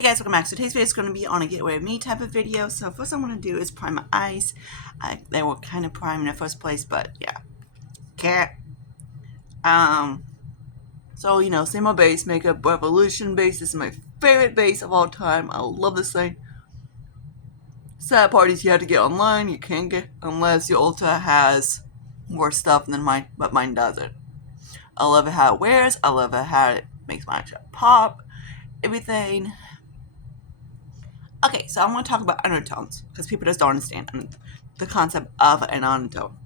Hey guys, welcome back. So today's video is going to be on a get away with me type of video. So first I'm going to do is prime my eyes. They were kind of prime in the first place, but yeah. Okay. So same old base, Makeup Revolution base. This is my favorite base of all time. I love this thing. Sad part is you have to get online. You can't get unless your Ulta has more stuff than mine, but mine doesn't. I love it how it wears. I love it how it makes my eyes pop. Everything. Okay, so I want to talk about undertones because people just don't understand the concept of an undertone.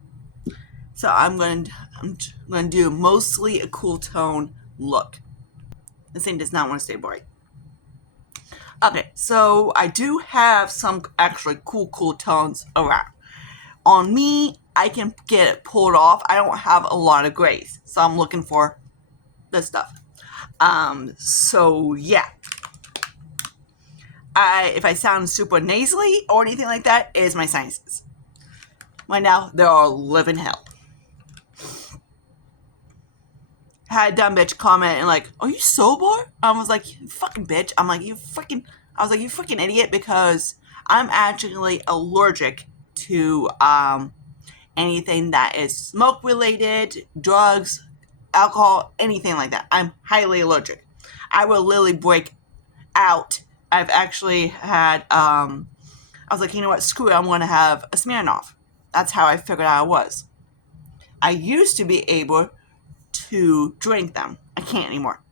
So I'm going to do mostly a cool tone look. This thing does not want to stay bright. Okay, so I do have some actually cool tones around. On me, I can get it pulled off. I don't have a lot of grays, so I'm looking for this stuff. So yeah. If I sound super nasally or anything like that, it is my sinuses. Right now, they're all living hell. Had a dumb bitch comment and like, "Are you sober?" I was like, "You fucking bitch." I'm like, "You freaking idiot," because I'm actually allergic to anything that is smoke related, drugs, alcohol, anything like that. I'm highly allergic. I will literally break out. I've actually had I was like, you know what, screw it, I'm gonna have a Smirnoff. That's how I figured out I was. I used to be able to drink them. I can't anymore.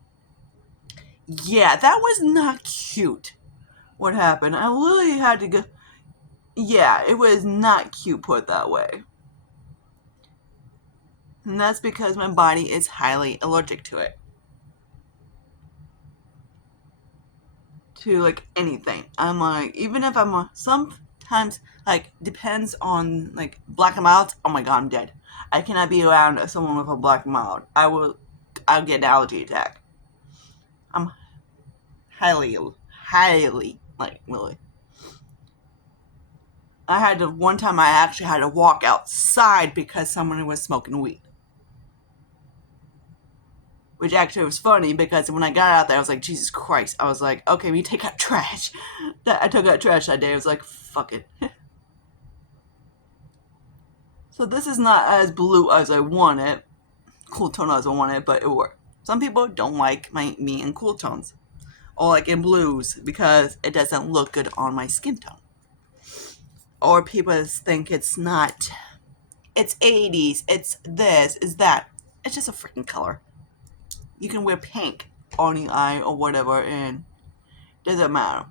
Yeah, that was not cute. What happened? I literally had to go. Yeah, it was not cute put that way. And that's because my body is highly allergic to it. To like anything. I'm like, even if sometimes, like, depends on like black and mild. Oh my god, I'm dead. I cannot be around someone with a black and mild. I'll get an allergy attack. I'm highly, like, really. One time I actually had to walk outside because someone was smoking weed. Which actually was funny because when I got out there, I was like, Jesus Christ. I was like, okay, we take out trash. I took out trash that day. I was like, fuck it. So this is not as blue as I want it. Cool tone as I want it, but it worked. Some people don't like me in cool tones. Or like in blues because it doesn't look good on my skin tone. Or people think it's not. It's 80s. It's this. It's that. It's just a freaking color. You can wear pink on the eye or whatever, and it doesn't matter.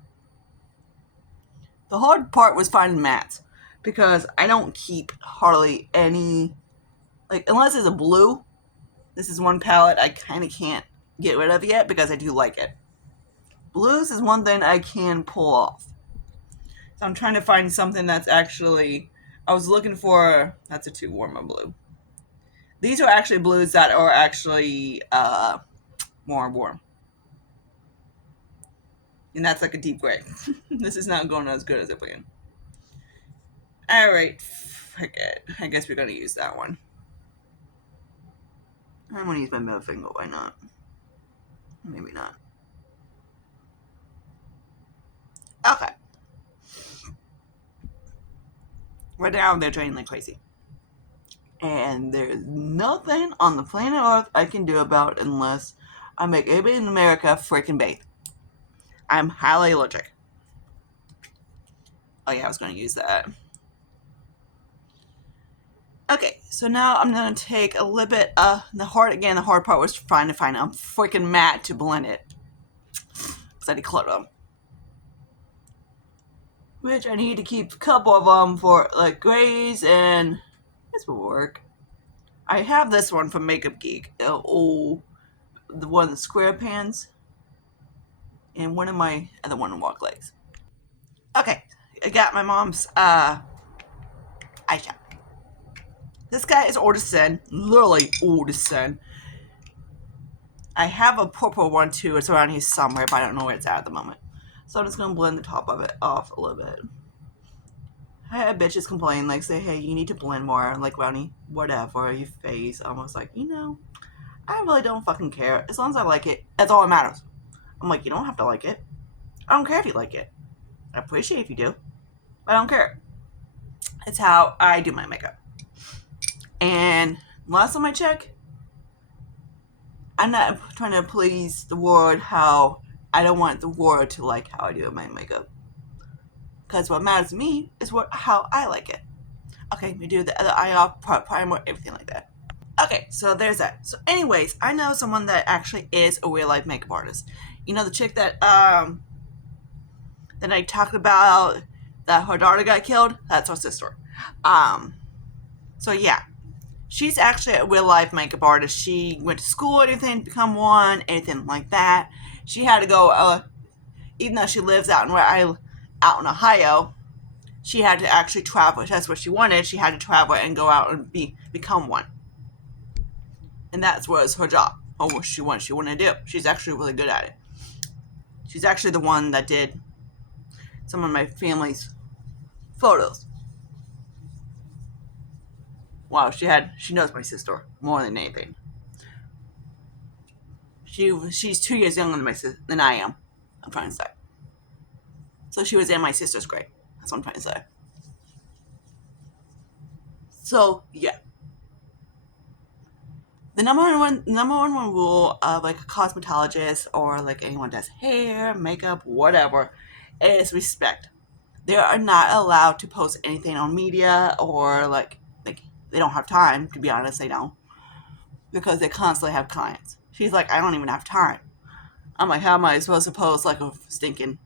The hard part was finding mattes because I don't keep hardly any, like, unless it's a blue. This is one palette I kind of can't get rid of yet because I do like it. Blues is one thing I can pull off. So I'm trying to find something that's actually, I was looking for, that's a too warm a blue. These are actually blues that are actually more warm. And that's like a deep gray. This is not going as good as I planned. Alright, forget. I guess we're going to use that one. I'm going to use my middle finger, why not? Maybe not. Okay. Right now they're draining like crazy. And there's nothing on the planet Earth I can do about it unless I make everybody in America freaking bathe. I'm highly allergic. Oh yeah, I was going to use that. Okay, so now I'm going to take a little bit, the hard part was trying to find a freaking matte to blend it. Because I decluttered them. Which I need to keep a couple of them for, like, grays, and this will work. I have this one from Makeup Geek. The one of the square pans. And one of my other one in Walk Legs. Okay, I got my mom's eyeshadow. This guy is old as sin. Literally old as sin. I have a purple one too. It's around here somewhere, but I don't know where it's at the moment. So I'm just going to blend the top of it off a little bit. I had bitches complain, like, say, hey, you need to blend more, like, Ronnie, whatever, your face. I'm almost like, I really don't fucking care. As long as I like it, that's all that matters. I'm like, you don't have to like it. I don't care if you like it. I appreciate if you do. But I don't care. It's how I do my makeup. And last time I checked, I'm not trying to please the world how I don't want the world to like how I do my makeup. Because what matters to me is how I like it. Okay, we do the other eye off, primer, everything like that. Okay, so there's that. So, anyways, I know someone that actually is a real life makeup artist. You know the chick that I talked about that her daughter got killed? That's her sister. Um, so yeah, she's actually a real life makeup artist. She went to school, anything to become one, anything like that. She had to go, even though she lives out in Ohio, she had to actually travel. That's what she wanted. She had to travel and go out and become one. And that was her job, or what she wanted to do. She's actually really good at it. She's actually the one that did some of my family's photos. Wow, she knows my sister more than anything. She's 2 years younger than I am. I'm trying to say. So she was in my sister's grade. That's what I'm trying to say. So yeah, the number one rule of like a cosmetologist or like anyone does hair, makeup, whatever, is respect. They are not allowed to post anything on media or like they don't have time. To be honest, they don't, because they constantly have clients. She's like, I don't even have time. I'm like, how am I supposed to post like a stinking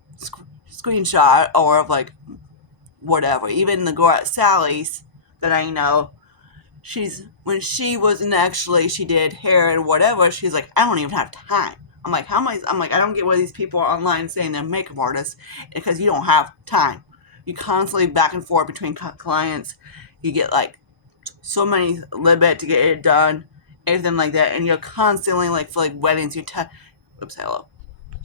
screenshot or of like whatever? Even the girl at Sally's that I know, when she wasn't actually, she did hair and whatever. She's like, I don't even have time. I'm like, how am I? I'm like, I don't get why these people are online saying they're makeup artists, because you don't have time. You constantly back and forth between clients. You get like so many limit to get it done, everything like that, and you're constantly like for like weddings, oops, hello.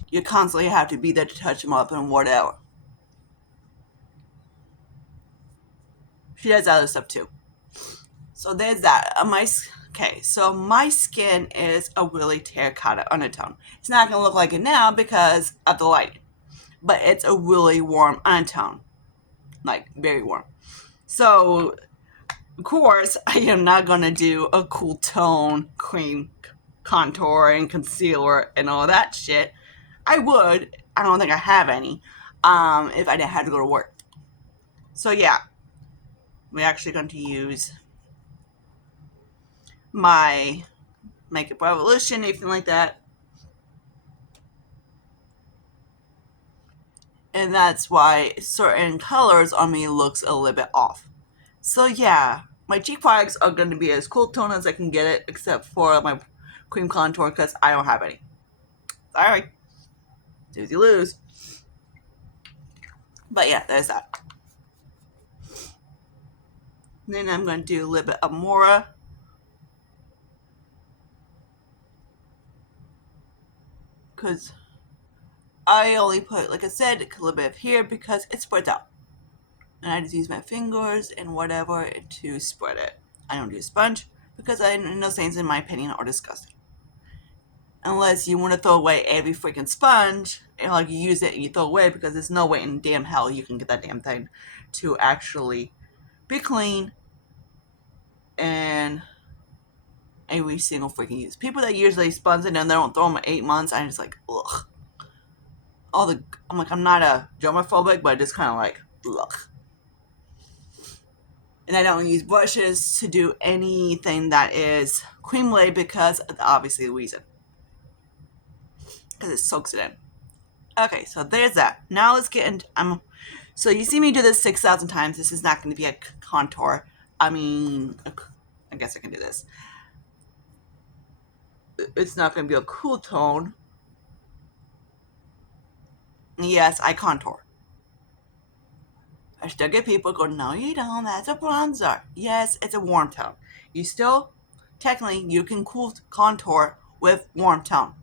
You constantly have to be there to touch them up and whatever. She does other stuff too. So there's that. So my skin is a really terracotta undertone. It's not gonna look like it now because of the lighting, but it's a really warm undertone, like very warm. So of course I am not gonna do a cool tone cream contour and concealer and all that shit. I would. I don't think I have any. If I didn't have to go to work. So yeah, we're actually going to use my Makeup Revolution, anything like that. And that's why certain colors on me looks a little bit off. So yeah, my cheek products are going to be as cool tone as I can get it, except for my cream contour because I don't have any. Sorry. Lose you lose. But yeah, there's that. Then I'm going to do a little bit of Mora. Because I only put, like I said, a little bit of here because it spreads out. And I just use my fingers and whatever to spread it. I don't do a sponge because I know things, in my opinion, are disgusting. Unless you want to throw away every freaking sponge and like you use it and you throw it away, because there's no way in damn hell you can get that damn thing to actually be clean and every single freaking use. People that usually sponge it and they don't throw them in 8 months, I'm just like, ugh. I'm like, I'm not a germophobic, but just kind of like, ugh. And I don't use brushes to do anything that is cream laid because of the obviously the reason. Because it soaks it in. Okay, so there's that. Now let's get into. So you see me do this 6,000 times. This is not going to be a contour. I mean, I guess I can do this. It's not going to be a cool tone. Yes, I contour. I still get people go, no, you don't. That's a bronzer. Yes, it's a warm tone. You still, technically, you can cool contour with warm tone.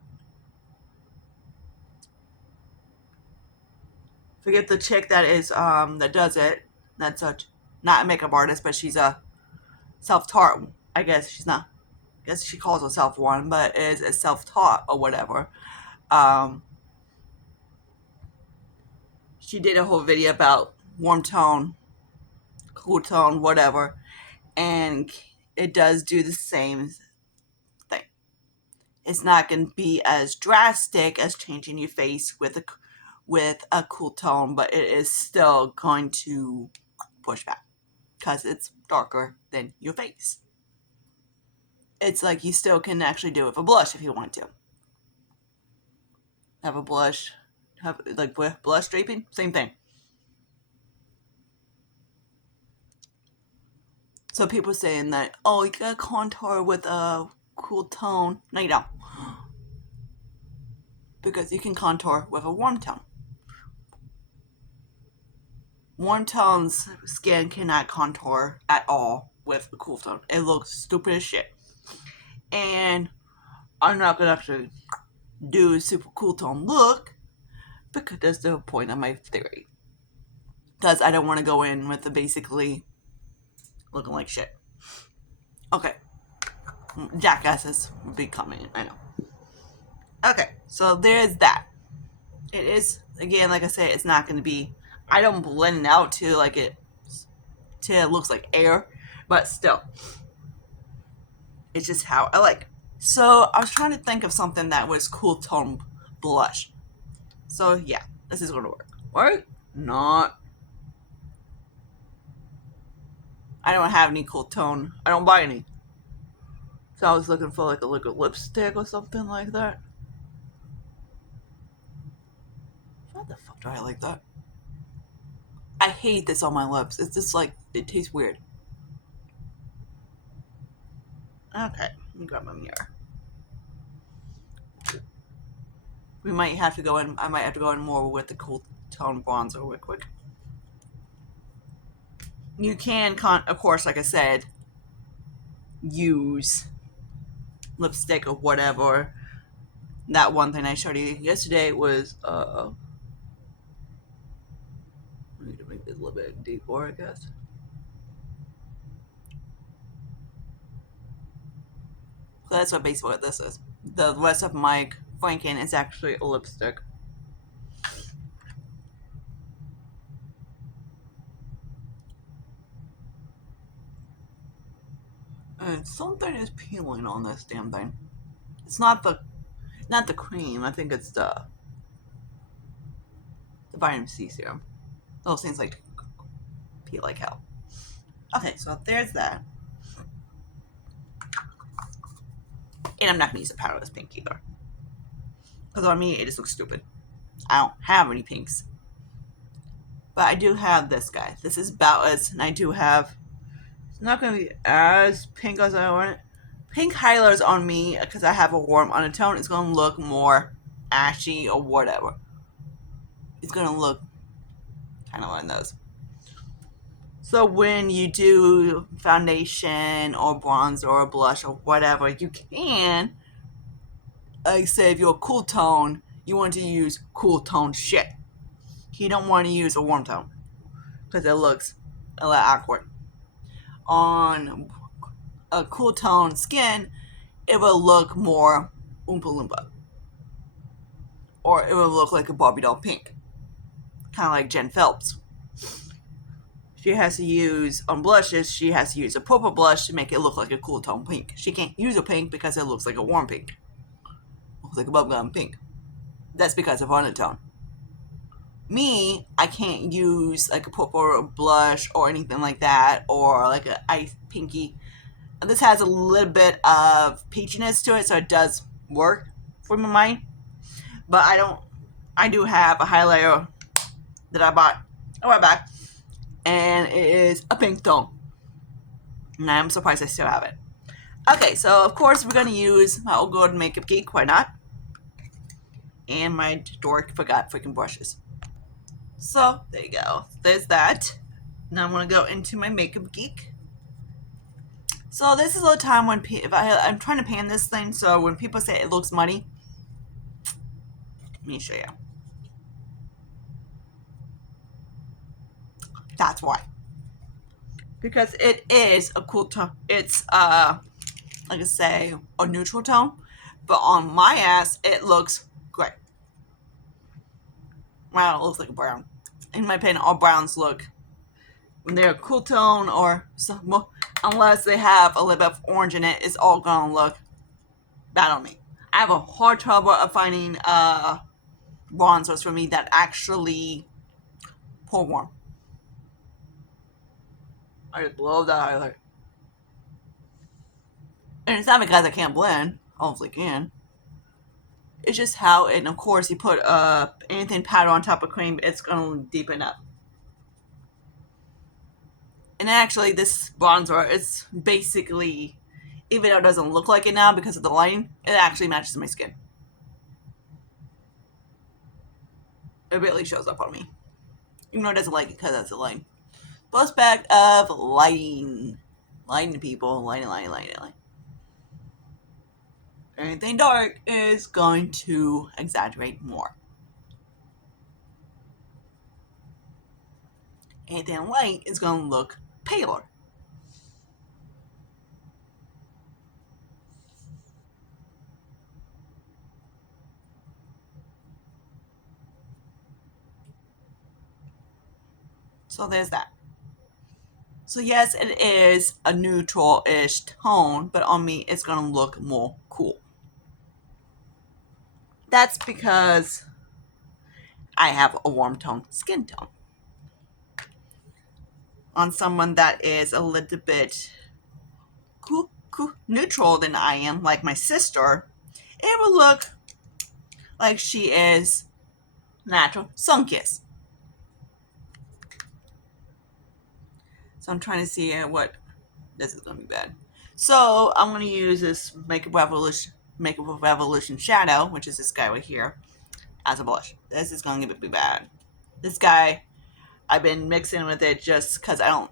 Forget the chick that is that does it. That's not a makeup artist, but she's a self-taught. I guess she's not. I guess she calls herself one, but is self-taught or whatever. Um, she did a whole video about warm tone, cool tone, whatever, and it does do the same thing. It's not going to be as drastic as changing your face with a cool tone, but it is still going to push back because it's darker than your face. It's like you still can actually do it with a blush if you want to. Have a blush, have like with blush draping, same thing. So people saying that, oh, you gotta contour with a cool tone. No, you don't. Because you can contour with a warm tone. Warm tones skin cannot contour at all with a cool tone. It looks stupid as shit. And I'm not gonna have to do a super cool tone look because that's the point of my theory. Because I don't want to go in with the basically looking like shit. Okay. Jackasses will be coming, I know. Okay, so there's that. It is, again, like I said, it's not going to be, I don't blend it out to like it, till it looks like air, but still, it's just how I like. So I was trying to think of something that was cool tone blush. So yeah, this is going to work. Right? Not. I don't have any cool tone. I don't buy any. So I was looking for like a liquid lipstick or something like that. What the fuck do I like that? I hate this on my lips. It's just like, it tastes weird. Okay, let me grab my mirror. We might have to go in, I might have to go in more with the cool tone bronzer real quick. You can, of course, like I said, use lipstick or whatever. That one thing I showed you yesterday was, I need to make this a little bit deeper, I guess. So that's what basically what this is. The rest of my flanking is actually a lipstick. And something is peeling on this damn thing. It's not the cream. I think it's the vitamin C serum. Those things like peel like hell. Okay, so there's that. And I'm not gonna use a powderless pink either. Because on me, it just looks stupid. I don't have any pinks. But I do have this guy. This is about as, and I do have, it's not gonna be as pink as I want it. Pink highlighters on me, because I have a warm undertone, it's gonna look more ashy or whatever. It's gonna look kind of like those. So when you do foundation or bronzer or blush or whatever, you can, like say if you're a cool tone, you want to use cool tone shit. You don't want to use a warm tone because it looks a lot awkward. On a cool tone skin, it will look more Oompa Loompa. Or it will look like a Barbie doll pink. Kind of like Jen Phelps. She has to use, on blushes, she has to use a purple blush to make it look like a cool tone pink. She can't use a pink because it looks like a warm pink. It looks like a bubblegum pink. That's because of undertone. Me, I can't use like a purple blush or anything like that, or like an ice pinky. And this has a little bit of peachiness to it, so it does work for my mind. But I do have a highlighter that I bought a while back, and it is a pink tone. And I'm surprised I still have it. Okay, so of course we're going to use my old golden makeup geek, why not? And my dork forgot freaking brushes. So, there you go. There's that. Now I'm going to go into my makeup geek. So this is a time when I'm trying to pan this thing, so when people say it looks muddy, let me show you. That's why. Because it is a cool tone. It's, like I say, a neutral tone. But on my ass, it looks gray. Wow, it looks like a brown. in my opinion, all browns look, when they're a cool tone or some, unless they have a little bit of orange in it, it's all gonna look bad on me. I have a hard trouble of finding bronzers for me that actually pore warm. I just love that highlight. And it's not because I can't blend. Hopefully can. It's just how, and of course, you put anything powder on top of cream, it's gonna deepen up. And actually, this bronzer, it's basically, even though it doesn't look like it now because of the lighting, it actually matches my skin. It really shows up on me. Even though it doesn't like it because that's the lighting. Aspect of lighting. Lighting people. Lighting. Anything dark is going to exaggerate more. Anything light is going to look paler. So there's that. So yes, it is a neutral-ish tone, but on me, it's going to look more cool. That's because I have a warm tone skin tone. On someone that is a little bit cool, neutral than I am, like my sister, it will look like she is natural sun-kissed. So I'm trying to see what this is going to be bad. So I'm going to use this Makeup Revolution shadow, which is this guy right here, as a blush. This is going to be bad. This guy, I've been mixing with it just because I don't.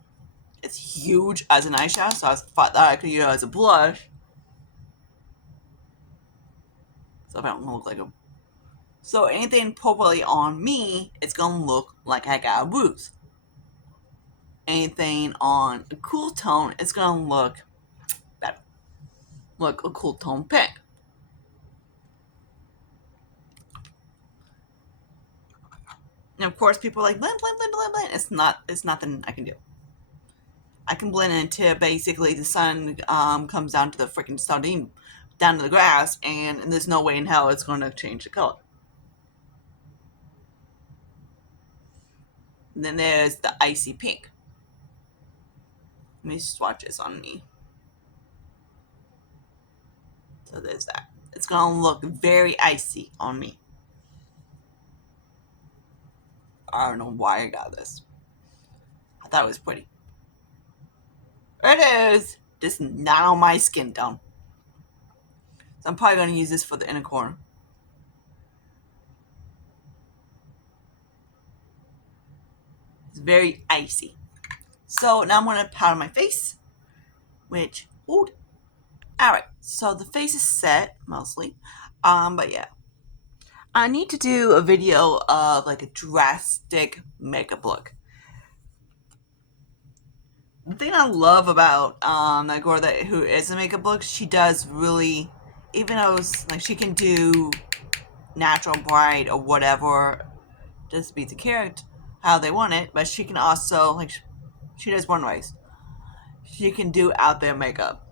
It's huge as an eyeshadow, so I thought that I could use it as a blush. So if I don't look like a. So anything purpley on me, it's going to look like I got a bruise. Anything on a cool tone, it's going to look better. Look a cool tone pink. And of course, people are like, blend. It's nothing I can do. I can blend until basically the sun comes down to the freaking sun, down to the grass, and there's no way in hell it's going to change the color. And then there's the icy pink. Let me swatch this on me. So there's that. It's going to look very icy on me. I don't know why I got this. I thought it was pretty. There it is. Just not on my skin tone. So I'm probably going to use this for the inner corner. It's very icy. So now I'm going to powder my face, which, hold. Alright, so the face is set, mostly. But yeah. I need to do a video of like a drastic makeup look. The thing I love about that girl who is a makeup look, she does really, even though like she can do natural bright or whatever, just be the character how they want it, but she can also, like, she does one ways. She can do out there makeup.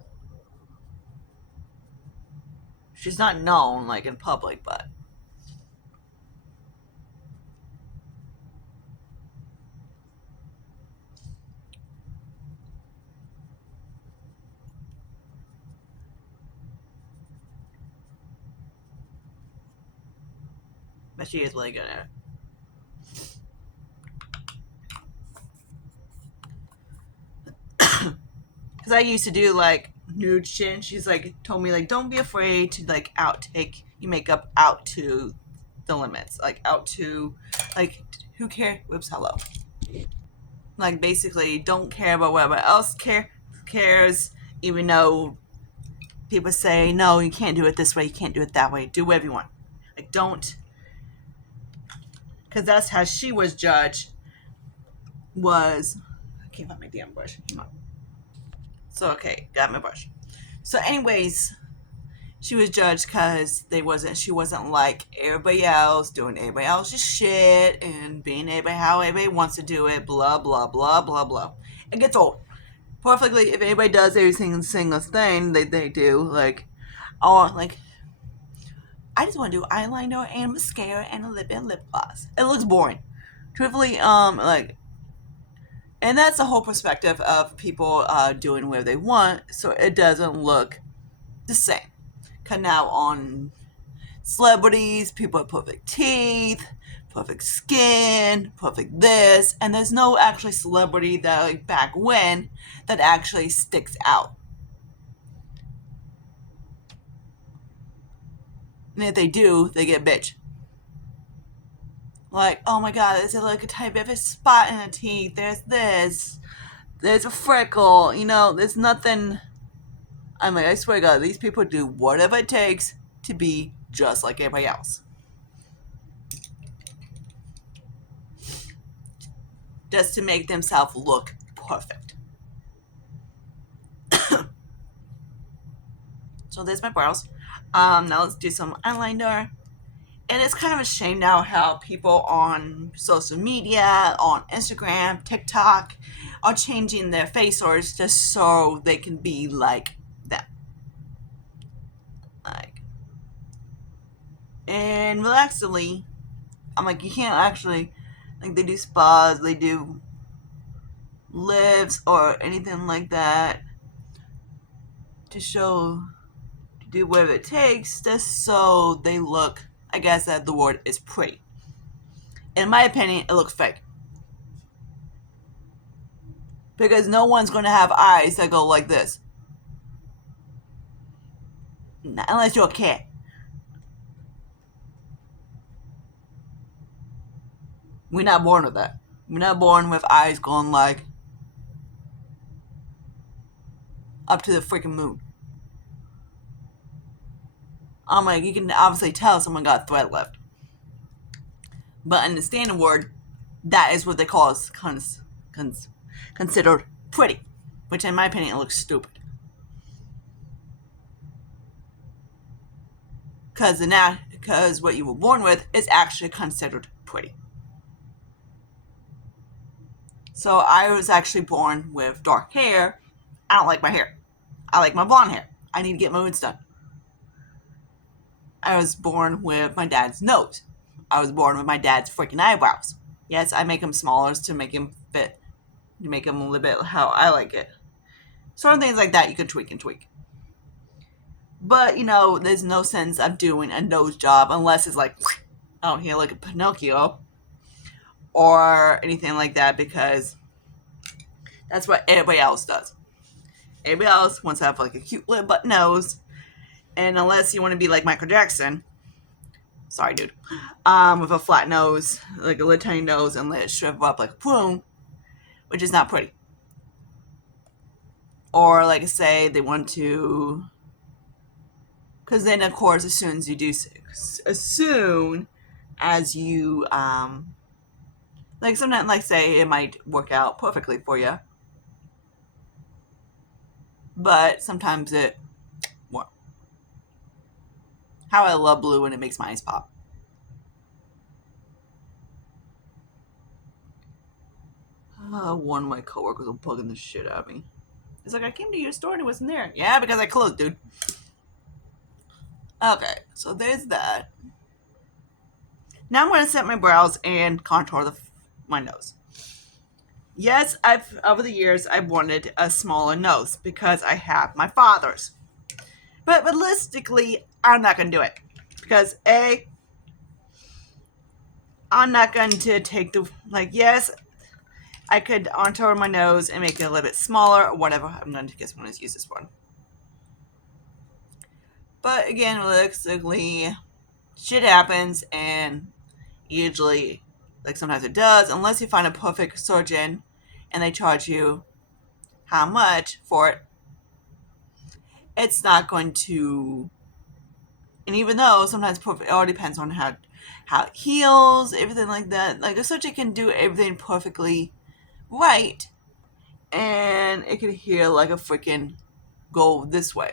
She's not known like in public, but she is really good at it. Because I used to do like nude shit, and she's like told me like don't be afraid to like take your makeup out to the limits, like out to like who cares? Whoops, hello. Like basically, don't care about whatever else cares, even though people say no, you can't do it this way, you can't do it that way. Do whatever you want. Like don't, because that's how she was judged. Was I can't find my damn brush. Come on. So okay, got my brush. So anyways, she was judged because she wasn't like everybody else, doing everybody else's shit and being everybody how everybody wants to do it, blah blah blah blah blah. It gets old. Perfectly, if anybody does every single thing they do, like, oh, like, I just want to do eyeliner and mascara and a lip and lip gloss. It looks boring. Truthfully, like, and that's the whole perspective of people doing where they want, so it doesn't look the same. Cause now on celebrities, people have perfect teeth, perfect skin, perfect this, and there's no actually celebrity that like back when that actually sticks out. And if they do, they get bitch. Like, oh my god, there's like a tiny bit of a spot in the teeth. There's this. There's a freckle. You know, there's nothing. I'm like, I swear to God, these people do whatever it takes to be just like everybody else. Just to make themselves look perfect. So there's my brows. Now let's do some eyeliner. And it's kind of a shame now how people on social media, on Instagram, TikTok, are changing their face oils just so they can be like them. Like, and relaxedly, I'm like, you can't actually, like, they do spas, they do lips or anything like that to show, to do whatever it takes just so they look, I guess that the word is pretty. In my opinion, it looks fake. Because no one's going to have eyes that go like this. Unless you're a cat. We're not born with that. We're not born with eyes going like up to the freaking moon. I'm like, you can obviously tell someone got thread left. But in the standard word, that is what they call as considered pretty. Which, in my opinion, it looks stupid. Because what you were born with is actually considered pretty. So I was actually born with dark hair. I don't like my hair. I like my blonde hair. I need to get my roots done. I was born with my dad's nose. I was born with my dad's freaking eyebrows. Yes, I make them smaller to make them fit, to make them a little bit how I like it. Certain things like that you can tweak and tweak. But, you know, there's no sense of doing a nose job unless it's like out here like a Pinocchio or anything like that, because that's what everybody else does. Everybody else wants to have like a cute little butt nose, and unless you want to be like Michael Jackson, sorry dude, with a flat nose, like a little tiny nose, and let it shrivel up like a plume, which is not pretty. Or like I say, they want to, because then of course as soon as you do, as soon as you like sometimes, like say it might work out perfectly for you, but sometimes it won't. How I love blue and it makes my eyes pop. One of my coworkers will bugging the shit out of me. It's like, I came to your store and it wasn't there. Yeah, because I closed, dude. Okay, so there's that. Now I'm going to set my brows and contour my nose. Yes, over the years I've wanted a smaller nose because I have my father's. But realistically, I'm not going to do it. Because I'm not going to take yes, I could contour my nose and make it a little bit smaller or whatever. I'm going to use this one. But again, realistically, shit happens, and usually, like sometimes it does, unless you find a perfect surgeon and they charge you how much for it, it's not going to. And even though sometimes it all depends on how it heals, everything like that. Like a surgeon can do everything perfectly right, and it can heal like a freaking go this way.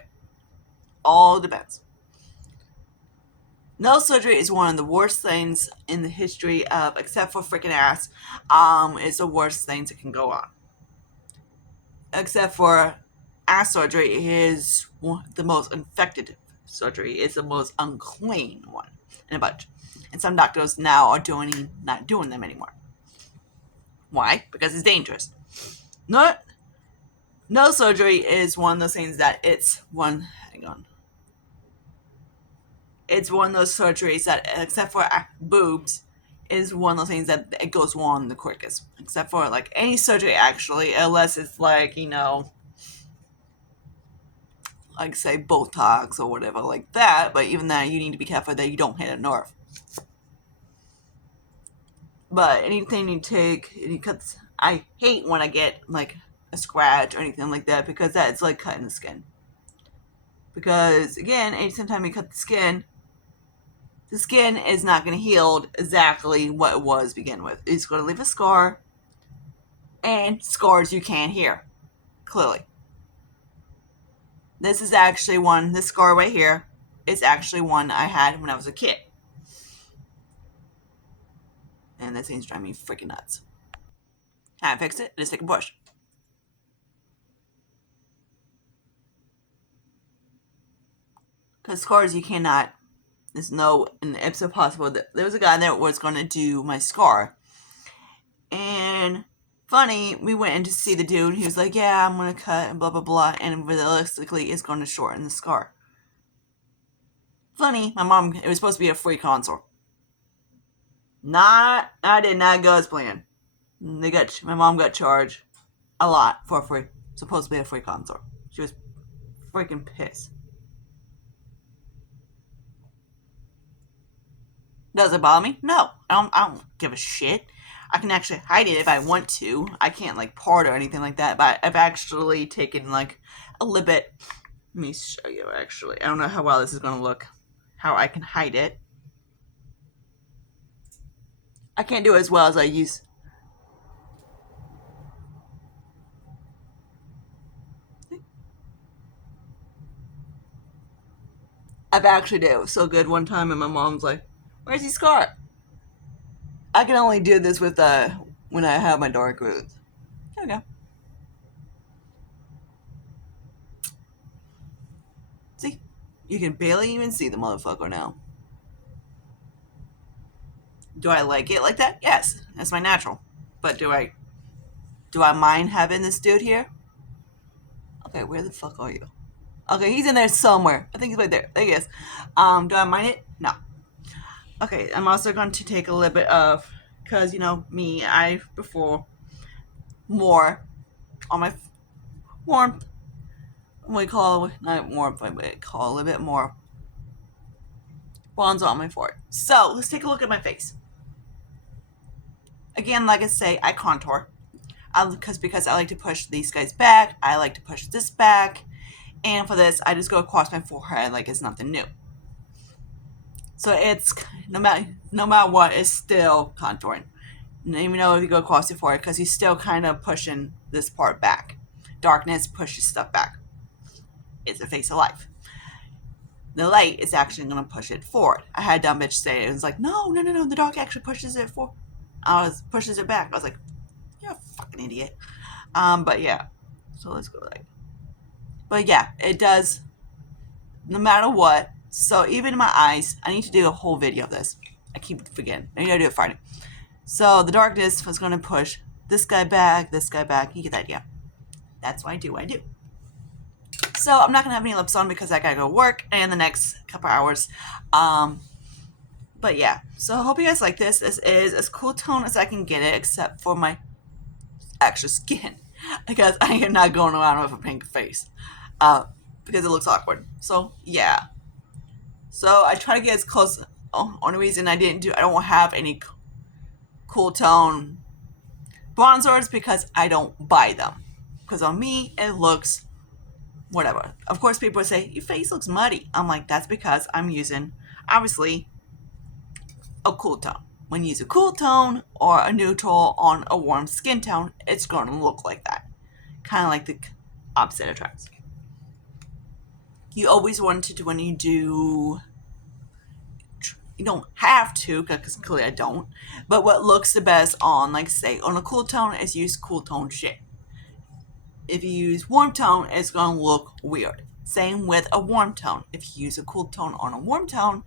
All depends. Nail surgery is one of the worst things in the history of, except for freaking ass. It's the worst things that can go on. Except for ass surgery is the most infected surgery. It's the most unclean one in a bunch. And some doctors now are not doing them anymore. Why? Because it's dangerous. No, no surgery is one of those things that it's one. Hang on. It's one of those surgeries that, except for boobs, is one of those things that it goes on the quickest. Except for like any surgery, actually, unless it's like like say Botox or whatever like that. But even that, you need to be careful that you don't hit a nerve. But anything you take, any cuts, I hate when I get like a scratch or anything like that because that's like cutting the skin. Because again, anytime you cut the skin is not going to heal exactly what it was to begin with. It's going to leave a scar, and scars you can't hear clearly. This is actually one. This scar right here is actually one I had when I was a kid, and that thing's driving me freaking nuts. How I fixed it? Just take a brush. Because scars you cannot. There's no, and it's impossible. There was a guy that was going to do my scar, and funny, we went in to see the dude. He was like, "Yeah, I'm going to cut and blah blah blah," and realistically, it's going to shorten the scar. Funny, my mom. It was supposed to be a free consult. Not, I did not go as planned. My mom got charged a lot for a free, supposed to be a free consult. She was freaking pissed. Does it bother me? No, I don't give a shit. I can actually hide it if I want to. I can't like part or anything like that. But I've actually taken like a little bit. Let me show you. Actually, I don't know how well this is gonna look. How I can hide it. I can't do it as well as I used. I've actually did it so good one time, and my mom's like, "Where's your scar?" I can only do this with when I have my dark roots. Here we go. See, you can barely even see the motherfucker now. Do I like it like that? Yes, that's my natural. But do I mind having this dude here? Okay, where the fuck are you? Okay, he's in there somewhere. I think he's right there. There he is. Do I mind it? No. Okay, I'm also going to take a little bit of, because me, I prefer more on my warmth. We call it not warmth, but we call a little bit more bronzer on my forehead. So let's take a look at my face. Again, like I say, I contour. Because I like to push these guys back. I like to push this back. And for this, I just go across my forehead like it's nothing new. So it's no matter what, it's still contouring. And even though if you go across your forehead, because you're still kind of pushing this part back. Darkness pushes stuff back. It's a face of life. The light is actually going to push it forward. I had a dumb bitch say it. It was like, no, no, no, no. The dark actually pushes it forward. Pushes it back. I was like, you're a fucking idiot. But yeah. So let's go like. But yeah, it does. No matter what. So even in my eyes, I need to do a whole video of this. I keep forgetting. I need to do it Friday. So the darkness was going to push this guy back, this guy back. You get the idea. That's what I do. So I'm not going to have any lips on because I got to go work in the next couple hours. But yeah. So I hope you guys like this. This is as cool tone as I can get it, except for my actual skin. Because I am not going around with a pink face. Because it looks awkward. So yeah. So I try to get as close. Only reason I don't have any cool tone bronzers because I don't buy them. Because on me, it looks whatever. Of course, people say, your face looks muddy. I'm like, that's because I'm using, obviously, a cool tone. When you use a cool tone or a neutral on a warm skin tone, it's going to look like that. Kind of like the opposite attracts. You always want to, when you do You don't have to, because clearly I don't. But what looks the best on, like say, on a cool tone is use cool tone shade. If you use warm tone, it's going to look weird. Same with a warm tone. If you use a cool tone on a warm tone,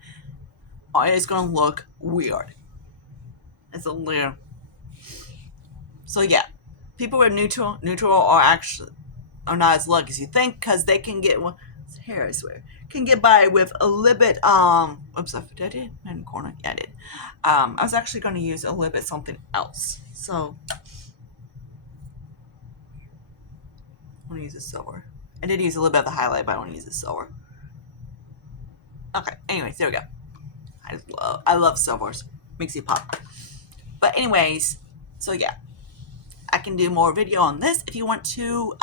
it's going to look weird. It's a little. So yeah, people with neutral are not as lucky as you think, because they can get one. Hair, I swear, can get by with a little bit. Oops, did I do it in the corner? Yeah, I did. I was actually going to use a little bit something else. So I want to use a silver. I did use a little bit of the highlight, but I want to use the silver. Okay. Anyways, there we go. I love silvers. Makes you pop. But anyways, so yeah, I can do more video on this if you want to.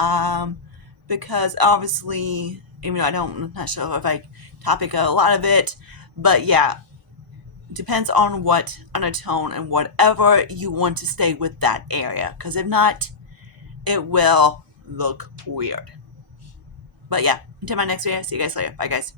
Because obviously, even though I'm not sure if I topic a lot of it, but yeah, depends on what undertone and whatever you want to stay with that area. Because if not, it will look weird. But yeah, until my next video, see you guys later. Bye, guys.